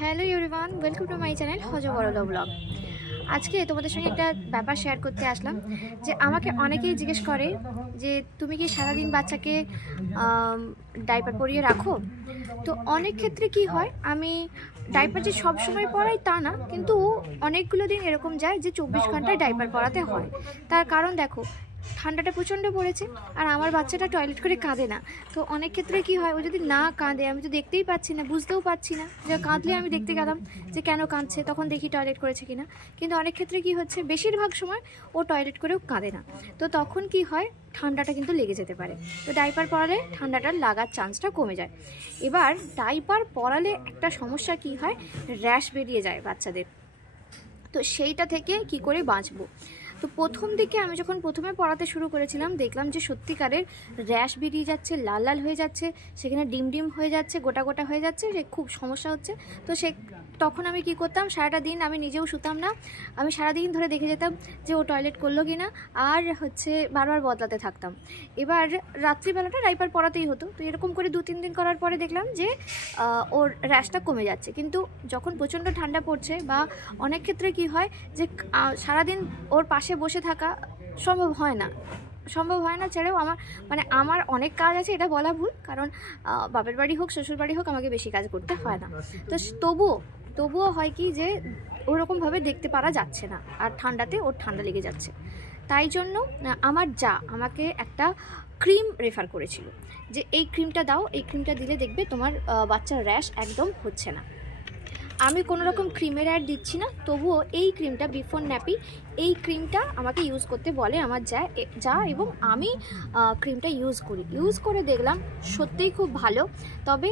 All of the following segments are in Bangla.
Hello everyone, welcome to my channel Hajabarala blog. আজকে তোমাদের সঙ্গে একটা ব্যাপার শেয়ার করতে আসলাম যে আমাকে অনেকেই জিজ্ঞেস করে যে তুমি কি সারাদিন বাচ্চাকে ডাইপার পরিয়ে রাখো। তো অনেক ক্ষেত্রে কি হয়, আমি ডাইপার যে সবসময় পরাই তা না, কিন্তু অনেকগুলো দিন এরকম যায় যে 24 ঘন্টায় ডাইপার পরাতে হয়। তার কারণ দেখো, ঠান্ডাটা প্রচণ্ড পড়েছে আর আমার বাচ্চাটা টয়লেট করে কাঁদে না। তো অনেক ক্ষেত্রে কি হয়, ও যদি না কাঁদে, আমি তো দেখতেই পাচ্ছি না, বুঝতেও পারছি না, যে কাঁদলে আমি দেখতে গেলাম যে কেন কাঁদছে, তখন দেখি টয়লেট করেছে কিনা। কিন্তু অনেক ক্ষেত্রে কি হচ্ছে, বেশিরভাগ সময় ও টয়লেট করেও কাঁদে না। তো তখন কি হয়, ঠান্ডাটা কিন্তু লেগে যেতে পারে। তো ডাইপার পরালে ঠান্ডাটা লাগার চান্সটা কমে যায়। এবার ডাইপার পরালে একটা সমস্যা কি হয়, র্যাশ বেরিয়ে যায় বাচ্চাদের। তো সেইটা থেকে কি করে বাঁচবো? তো প্রথম দিকে আমি যখন প্রথমে পড়াতে শুরু করেছিলাম, দেখলাম যে সত্যিকারের র্যাশ বেরিয়ে যাচ্ছে, লাল লাল হয়ে যাচ্ছে, সেখানে ডিম ডিম হয়ে যাচ্ছে, গোটা গোটা হয়ে যাচ্ছে, সে খুব সমস্যা হচ্ছে। তো তখন আমি কি করতাম, সারাটা দিন আমি নিজেও শুতাম না, আমি সারাদিন ধরে দেখে যেতাম যে ও টয়লেট করলো কি না, আর বারবার বদলাতে থাকতাম। এবার রাত্রিবেলাটা ডাইপার পরাতেই হতো। তো এরকম করে 2-3 দিন করার পরে দেখলাম যে ওর র্যাশটা কমে যাচ্ছে। কিন্তু যখন প্রচণ্ড ঠান্ডা পড়ছে বা অনেক ক্ষেত্রে কি হয় যে সারাদিন ওর পাশে বসে থাকা সম্ভব হয় না ছেড়েও আমার অনেক কাজ আছে, এটা বলা ভুল, কারণ বাপের বাড়ি হোক শ্বশুর বাড়ি হোক আমাকে বেশি কাজ করতে হয় না। তো তবুও হয় কি যে ওরকমভাবে দেখতে পারা যাচ্ছে না, আর ঠান্ডাতে ওর ঠান্ডা লেগে যাচ্ছে। তাই জন্য আমার আমাকে একটা ক্রিম রেফার করেছিল যে এই ক্রিমটা দাও, এই ক্রিমটা দিলে দেখবে তোমার বাচ্চার র্যাশ একদম হচ্ছে না। আমি কোনো রকম ক্রিমের অ্যাড দিচ্ছি না, তবুও এই ক্রিমটা বিফোর ন্যাপি, এই ক্রিমটা আমাকে ইউজ করতে বলে আমার যা এবং আমি ক্রিমটা ইউজ করে দেখলাম সত্যিই খুব ভালো। তবে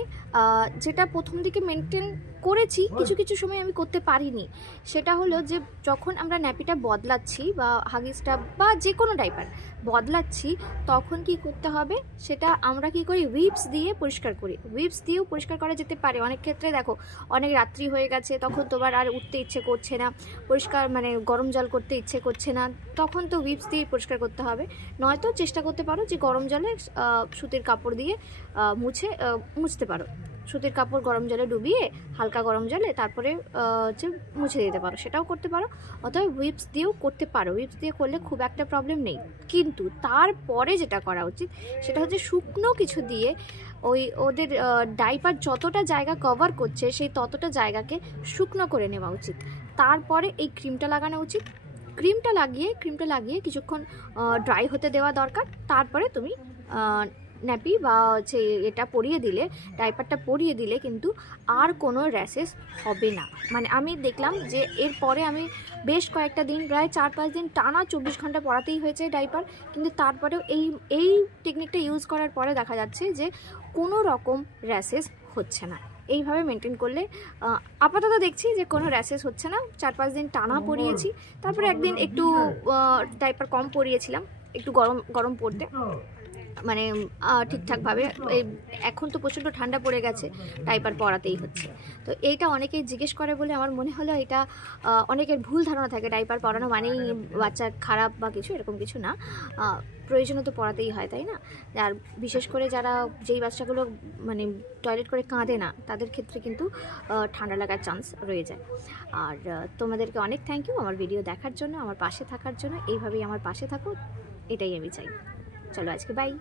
যেটা প্রথম দিকে মেনটেন করেছি, কিছু সময় আমি করতে পারিনি, সেটা হলো যে যখন আমরা ন্যাপিটা বদলাচ্ছি বা হাগিসটা বা যে কোনো ডাইপার বদলাচ্ছি, তখন কি করতে হবে, সেটা আমরা কি করি, উইপস দিয়ে পরিষ্কার করি। উইপস দিয়েও পরিষ্কার করা যেতে পারে। অনেক ক্ষেত্রে দেখো অনেক রাত্রি হয়ে গেছে, তখন তোমার আর উঠতে ইচ্ছে করছে না, গরম জল করতে ইচ্ছে করছে না, তখন তো উইপস দিয়ে পরিষ্কার করতে হবে। নয়তো চেষ্টা করতে পারো যে গরম জলে সুতির কাপড় দিয়ে মুছতে পারো। সুতির কাপড় গরম জলে ডুবিয়ে হালকা গরম জলে তারপরে মুছে দিতে পারো, সেটাও করতে পারো। অথবা উইপস দিয়েও করতে পারো, উইপস দিয়ে করলে খুব একটা প্রবলেম নেই। কিন্তু তারপরে যেটা করা উচিত সেটা হচ্ছে শুকনো কিছু দিয়ে ওদের ডাইপার যতটা জায়গা কভার করছে সেই ততটা জায়গাকে শুকনো করে নেওয়া উচিত। তারপরে এই ক্রিমটা লাগানো উচিত। ক্রিমটা লাগিয়ে কিছুক্ষণ ড্রাই হতে দেওয়া দরকার। তারপরে তুমি ন্যাপি বা এটা পরিয়ে দিলে, ডাইপারটা পরিয়ে দিলে কিন্তু আর কোনো র্যাশেস হবে না। আমি দেখলাম যে এরপরে আমি বেশ কয়েকটা দিন, প্রায় 4-5 দিন টানা 24 ঘন্টা পরাতেই হয়েছে ডাইপার, কিন্তু তারপরেও এই টেকনিকটা ইউজ করার পরে দেখা যাচ্ছে যে কোনো রকম র্যাশেস হচ্ছে না। এইভাবে মেনটেন করলে আপাতত দেখছি যে কোনো র্যাশেস হচ্ছে না। 4-5 দিন টানা পরিয়েছি, তারপরে একদিন একটু ডাইপার কম পরিয়েছিলাম, একটু গরম পড়তে, ঠিকঠাকভাবে। এখন তো প্রচণ্ড ঠান্ডা পড়ে গেছে, ডাইপার পরাতেই হচ্ছে। তো এইটা অনেকেই জিজ্ঞেস করে বলে আমার মনে হলো এটা অনেকের ভুল ধারণা থাকে, ডাইপার পরানো মানেই বাচ্চা খারাপ বা কিছু, এরকম কিছু না। প্রয়োজনে তো পড়াতেই হয়, তাই না? আর বিশেষ করে যেই বাচ্চাগুলো টয়লেট করে কাঁদে না, তাদের ক্ষেত্রে কিন্তু ঠান্ডা লাগার চান্স রয়ে যায়। আর তোমাদেরকে অনেক থ্যাংক ইউ আমার ভিডিও দেখার জন্য, আমার পাশে থাকার জন্য। এইভাবেই আমার পাশে থাকো, এটাই আমি চাই। চলো আজকে বাই।